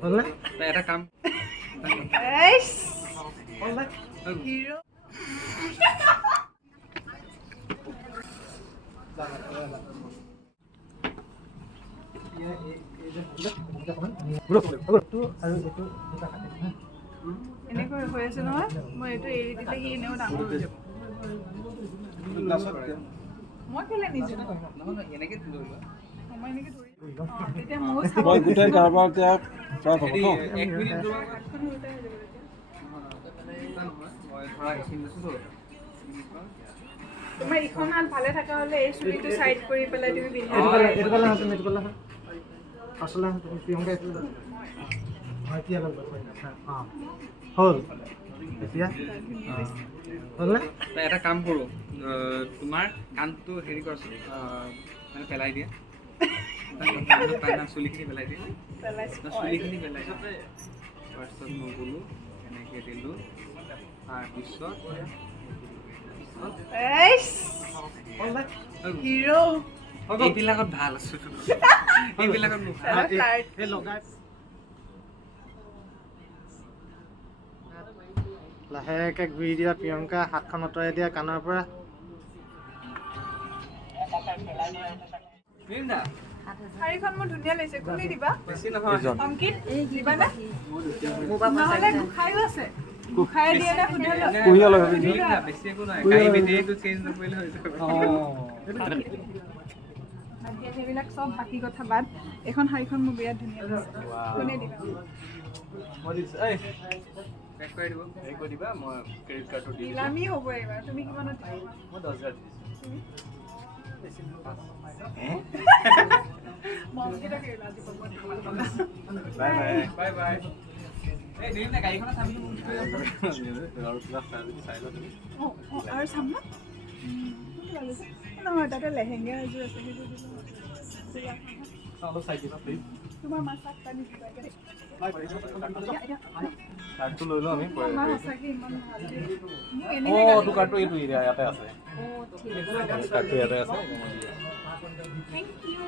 হ'লনে? এটা কাম হিৰো এনেকৈ হৈ আছে নহয় মই এইটো এৰি দিলে সি এনেও ডাঙৰ হৈ যাব মই কেলে নিজে এনেকে লৈ লোৱা মই এনেকে ধৰি তেতিয়া ময়ো চাব মই গোটেই কাৰোবাৰ এতিয়া প্ৰায় হেৰি হ'ব 1 মিনিট ৰ'বা হাতখন উল্টাই হৈ যাব তেতিয়া মই ধৰা এইখিনি লৈছোঁ তোমাৰ ইখন হাত ভালে থকা হ'লে এই চুলিটো চাইড কৰি পেলাই তুমি পিন্ধিব এইটো কালে তুমি এইটো কালে আচলতে তুমি প্ৰিয়ংকা এইটো এতিয়া লগ হ'ল এতিয়া হ'লনে? এটা কাম কৰোঁ তোমাৰ কাণটো হেৰি কৰাচোন মানে পেলাই দিয়া চুলিখিনি পেলাই দিয়া চুলিখিনি পেলাই দিয়া ফাৰ্ষ্টত মই গ'লোঁ এনেকৈ দিলোঁ তাৰপিছত হিৰো এইবিলাকত ভাল আছো এইবিলাকত লাহেকৈ ঘূৰি দিয়া প্ৰিয়ংকা হাতখন আঁতৰাই দিয়া কাণৰ পৰা শাড়ীখন মোৰ ধুনীয়া লাগিছে কোনে দিবা বেছি নহয় অংকিত দিবানে নহ'লে গোসাঁইও আছে গোসাঁই দিয়ে নে সুধিলে কুহি অলপ বেছি একো নাই কাহি বেটেৰীটো চেঞ্জ নকৰিলে হৈ যাব সেইবিলাক চব বাকী কথা বাদ এখন শাড়ীখন মোৰ বিৰাট ধুনীয়া লাগিছে কোনে দিবা পেক কৰি দিব হেৰি কৰি দিবা মই ক্ৰেডিট কাৰ্ডটো দি দিম নিলামী হ'ব এইবাৰ তুমি কিমানত দিবা মই 10,000 দিছোঁ মই অংকিতক এৰিলো আজি বাই বাই বাই বাই এই দিন না গাড়ীখনৰ চাবিটো মোক থৈ যাব আৰু কিবা চাই লওঁ তুমি আৰু চাম ন নহয় তাতে লেহেংগা এযোৰ আছে সেইটো অলপ চাই দিবা প্লিজ তোমাৰ মাছাক পানী দিবা কাৰ্ডটো লৈ লওঁ আমি আমাৰ সঁচাকে ইমান ভাল তোৰ কাৰ্ডটো এইটো ইয়াতে আছে কাৰ্ডটো ইয়াতে আছে থেংক ইউ